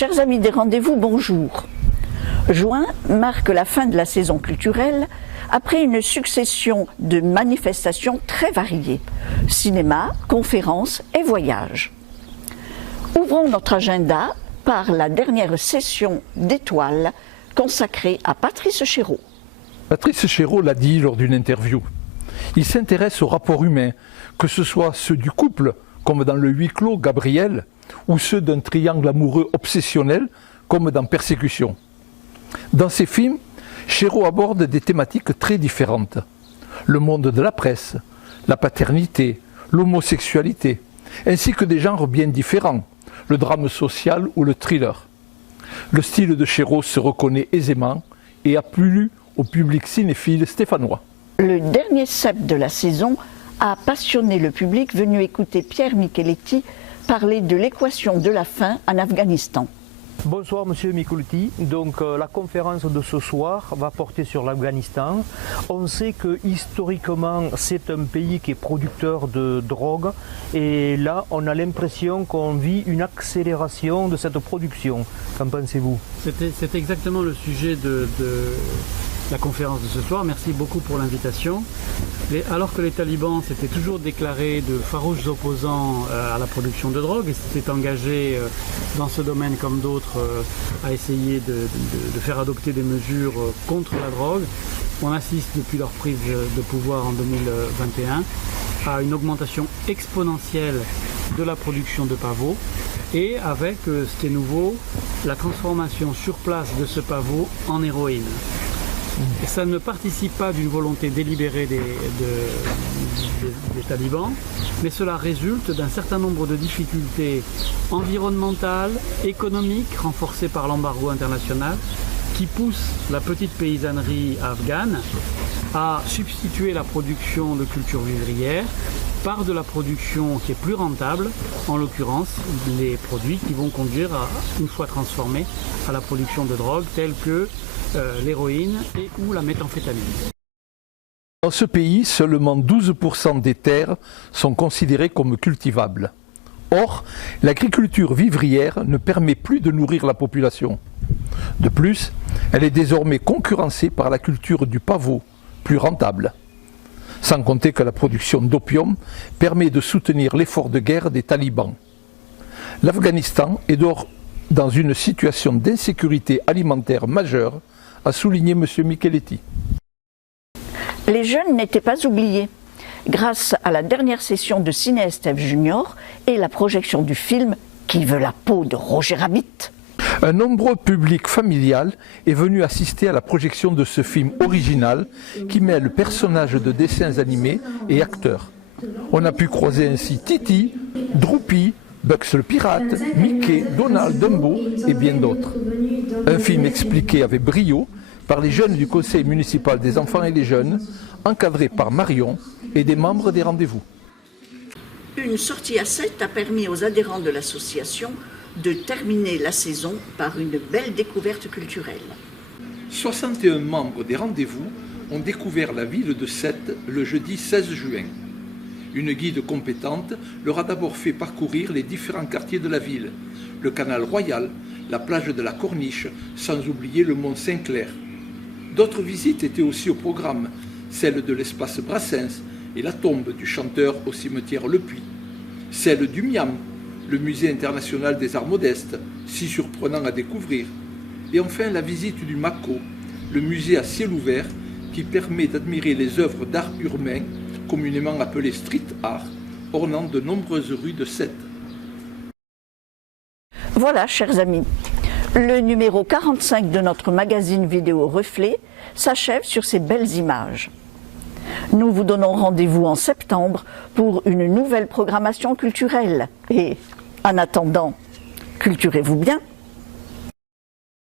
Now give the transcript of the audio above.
Chers amis des rendez-vous, bonjour. Juin marque la fin de la saison culturelle après une succession de manifestations très variées, cinéma, conférences et voyages. Ouvrons notre agenda par la dernière session d'Étoiles consacrée à Patrice Chéreau. Patrice Chéreau l'a dit lors d'une interview. Il s'intéresse aux rapports humains, que ce soit ceux du couple, comme dans le huis clos Gabriel, ou ceux d'un triangle amoureux obsessionnel, comme dans Persécution. Dans ses films, Chéreau aborde des thématiques très différentes. Le monde de la presse, la paternité, l'homosexualité, ainsi que des genres bien différents, le drame social ou le thriller. Le style de Chéreau se reconnaît aisément et a plu au public cinéphile stéphanois. Le dernier CEP de la saison a passionné le public venu écouter Pierre Micheletti parler de l'équation de la faim en Afghanistan. Bonsoir Monsieur Micheletti. Donc la conférence de ce soir va porter sur l'Afghanistan. On sait que historiquement c'est un pays qui est producteur de drogue et là on a l'impression qu'on vit une accélération de cette production. Qu'en pensez-vous? C'est exactement le sujet de la conférence de ce soir. Merci beaucoup pour l'invitation. Alors que les talibans s'étaient toujours déclarés de farouches opposants à la production de drogue et s'étaient engagés dans ce domaine comme d'autres à essayer de faire adopter des mesures contre la drogue, on assiste depuis leur prise de pouvoir en 2021 à une augmentation exponentielle de la production de pavot et avec, ce qui est nouveau, la transformation sur place de ce pavot en héroïne. Et ça ne participe pas d'une volonté délibérée des talibans, mais cela résulte d'un certain nombre de difficultés environnementales, économiques, renforcées par l'embargo international, qui poussent la petite paysannerie afghane à substituer la production de cultures vivrières par de la production qui est plus rentable, en l'occurrence les produits qui vont conduire, une fois transformés, à la production de drogue telles que l'héroïne et ou la méthamphétamine. Dans ce pays, seulement 12% des terres sont considérées comme cultivables. Or, l'agriculture vivrière ne permet plus de nourrir la population. De plus, elle est désormais concurrencée par la culture du pavot, plus rentable. Sans compter que la production d'opium permet de soutenir l'effort de guerre des talibans. L'Afghanistan est donc dans une situation d'insécurité alimentaire majeure, a souligné M. Micheletti. Les jeunes n'étaient pas oubliés. Grâce à la dernière session de Ciné Estève Junior et la projection du film Qui veut la peau de Roger Rabbit. Un nombreux public familial est venu assister à la projection de ce film original qui mêle personnages de dessins animés et acteurs. On a pu croiser ainsi Titi, Droopy, Bugs le pirate, Mickey, Donald, Dumbo et bien d'autres. Un film expliqué avec brio par les jeunes du Conseil municipal des enfants et des jeunes, encadré par Marion et des membres des rendez-vous. Une sortie à 7 a permis aux adhérents de l'association de terminer la saison par une belle découverte culturelle. 61 membres des rendez-vous ont découvert la ville de Sète le jeudi 16 juin. Une guide compétente leur a d'abord fait parcourir les différents quartiers de la ville, le canal Royal, la plage de la Corniche, sans oublier le mont Saint-Clair. D'autres visites étaient aussi au programme, celle de l'espace Brassens et la tombe du chanteur au cimetière Le Puy, celle du Miam, le musée international des arts modestes, si surprenant à découvrir, et enfin la visite du MACO, le musée à ciel ouvert qui permet d'admirer les œuvres d'art urbain, communément appelées street art, ornant de nombreuses rues de Sète. Voilà, chers amis, le numéro 45 de notre magazine vidéo Reflet s'achève sur ces belles images. Nous vous donnons rendez-vous en septembre pour une nouvelle programmation culturelle. Et en attendant, culturez-vous bien.